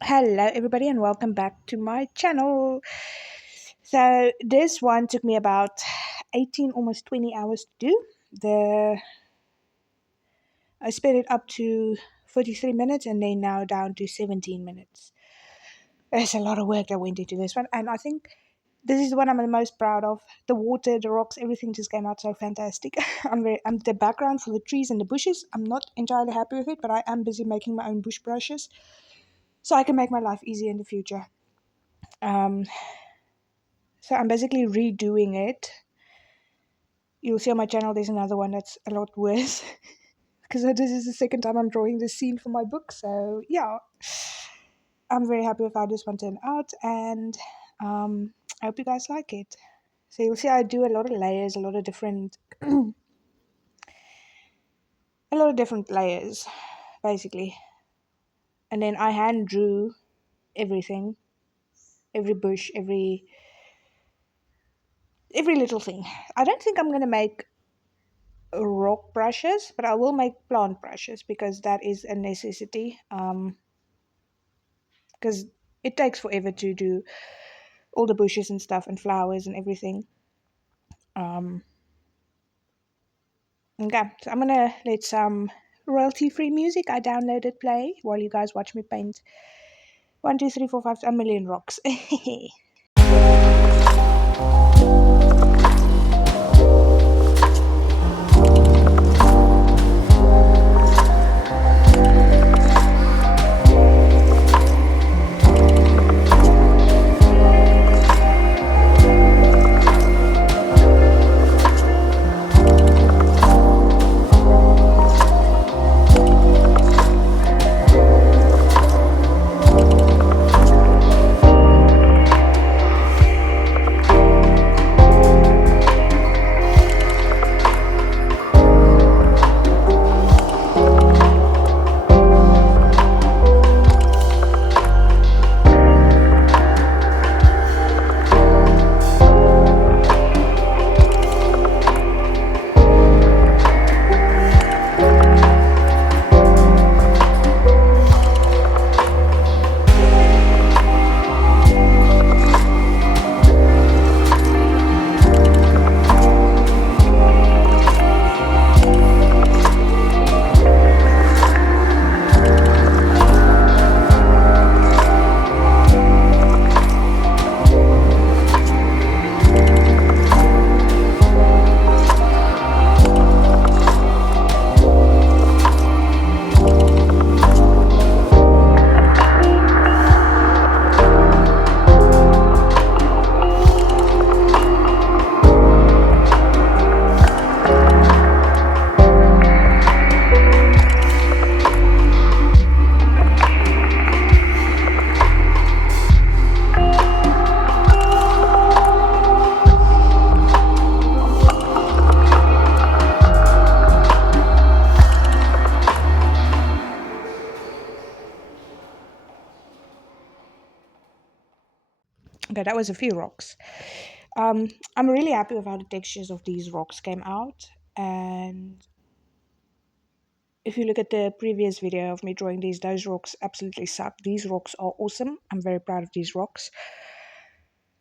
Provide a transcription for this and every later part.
Hello, everybody, and welcome back to my channel. So, this one took me about 18, almost 20 hours to do. I sped it up to 43 minutes and then now down to 17 minutes. There's a lot of work that went into this one, and I think this is the one I'm the most proud of. The water, the rocks, everything just came out so fantastic. I'm the background for the trees and the bushes. I'm not entirely happy with it, but I am busy making my own bush brushes so I can make my life easier in the future. Um, So I'm basically redoing it. You'll see on my channel there's another one that's a lot worse because this is the second time I'm drawing this scene for my book. So yeah, I'm very happy with how this one turned out, and I hope you guys like it. So you'll see I do a lot of layers, a lot of different, layers, basically. And then I hand drew everything, every bush, every little thing. I don't think I'm gonna make rock brushes, but I will make plant brushes because that is a necessity. Because it takes forever to do all the bushes and stuff and flowers and everything. Um, okay, so I'm gonna let some royalty-free music I downloaded play while you guys watch me paint 1, 2, 3, 4, 5, a million rocks. Okay, that was a few rocks. I'm really happy with how the textures of these rocks came out, and if you look at the previous video of me drawing those rocks absolutely suck. These rocks are awesome. I'm very proud of these rocks.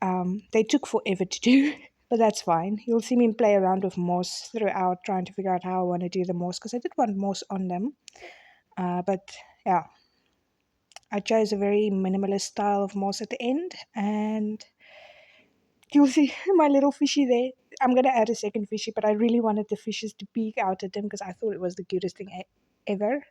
They took forever to do, but that's fine. You'll see me play around with moss throughout, trying to figure out how I want to do the moss, because I did want moss on them. But yeah, I chose a very minimalist style of moss at the end, and you'll see my little fishy there. I'm going to add a second fishy, but I really wanted the fishes to peek out at them because I thought it was the cutest thing ever.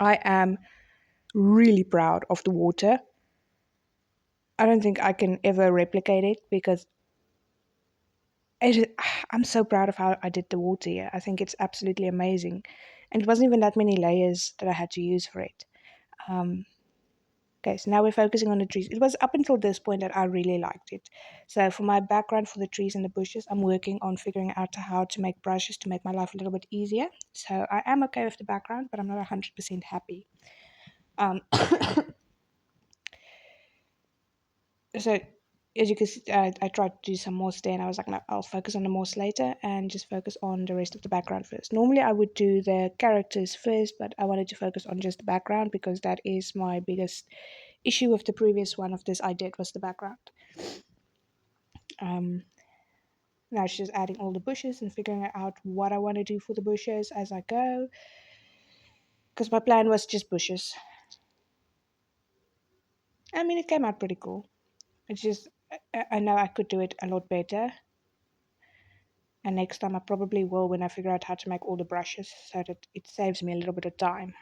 I am really proud of the water. I don't think I can ever replicate it because it, I'm so proud of how I did the water here. I think it's absolutely amazing. And it wasn't even that many layers that I had to use for it. Um, okay, so now we're focusing on the trees. It was up until this point that I really liked it. So for my background for the trees and the bushes, I'm working on figuring out how to make brushes to make my life a little bit easier. So I am okay with the background, but I'm not 100% happy. Um, so as you can see, I tried to do some moss there and I was like, no, I'll focus on the moss later and just focus on the rest of the background first. Normally I would do the characters first, but I wanted to focus on just the background because that is my biggest issue with the previous one of this I did was the background. Um, Now it's just adding all the bushes and figuring out what I want to do for the bushes as I go because my plan was just bushes. I mean, it came out pretty cool. It's just, I know I could do it a lot better. And next time I probably will when I figure out how to make all the brushes so that it saves me a little bit of time.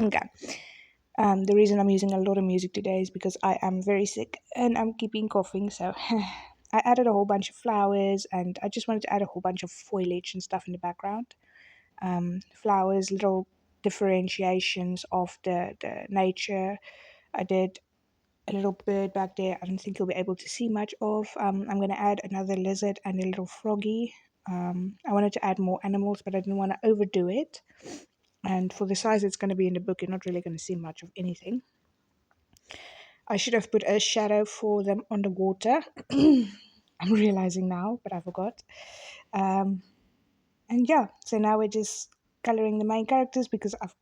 Okay. The reason I'm using a lot of music today is because I am very sick and I'm keeping coughing. So I added a whole bunch of flowers and I just wanted to add a whole bunch of foliage and stuff in the background. Flowers, little differentiations of the nature. I did a little bird back there. I don't think you'll be able to see much of. I'm going to add another lizard and a little froggy. I wanted to add more animals, but I didn't want to overdo it. And for the size it's going to be in the book, you're not really going to see much of anything. I should have put a shadow for them on the water. I'm realizing now, but I forgot. Um, and yeah, so now we're just coloring the main characters because I've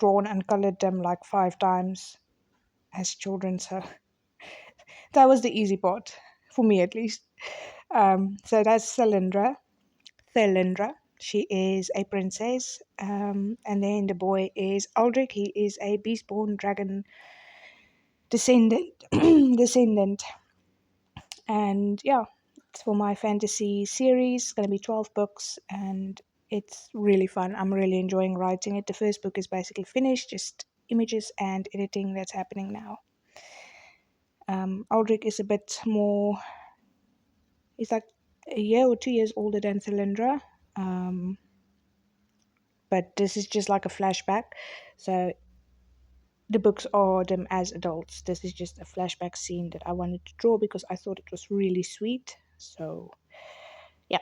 drawn and colored them like 5 times as children. So that was the easy part, for me at least. So that's Cylindra. Cylindra. She is a princess. And then the boy is Aldrich. He is a beast-born dragon descendant. descendant. And yeah, it's for my fantasy series. It's going to be 12 books and it's really fun. I'm really enjoying writing it. The first book is basically finished, just images and editing that's happening now. Aldrich is a bit more, he's like a year or 2 years older than Cylindra. Um, but this is just like a flashback. So the books are them as adults. This is just a flashback scene that I wanted to draw because I thought it was really sweet. So yeah.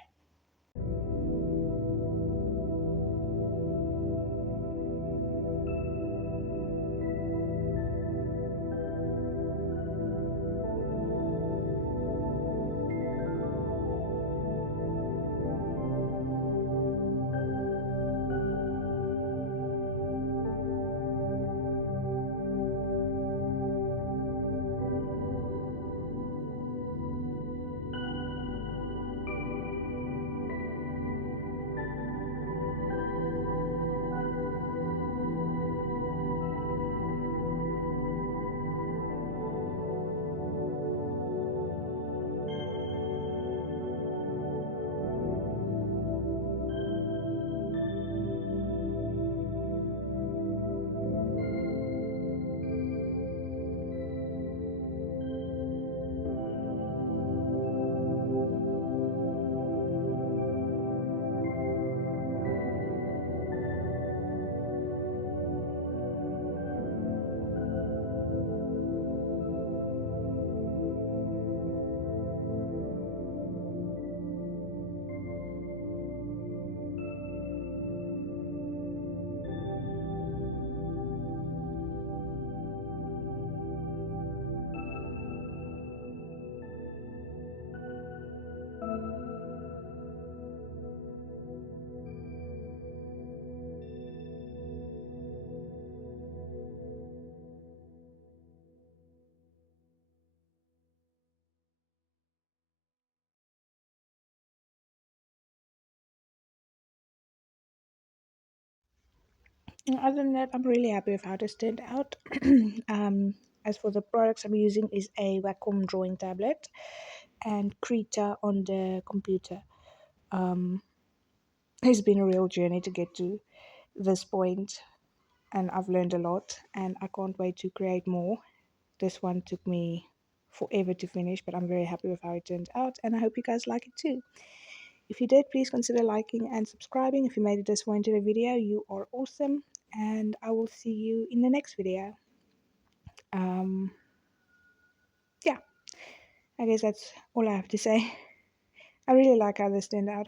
Other than that, I'm really happy with how this turned out. um, as for the products I'm using is a Wacom drawing tablet and Krita on the computer. Um, it's been a real journey to get to this point, and I've learned a lot, and I can't wait to create more. This one took me forever to finish, but I'm very happy with how it turned out, and I hope you guys like it too. If you did, please consider liking and subscribing. If you made it this far into the video, you are awesome, and I will see you in the next video. Um, yeah, I guess that's all I have to say. I really like how this turned out.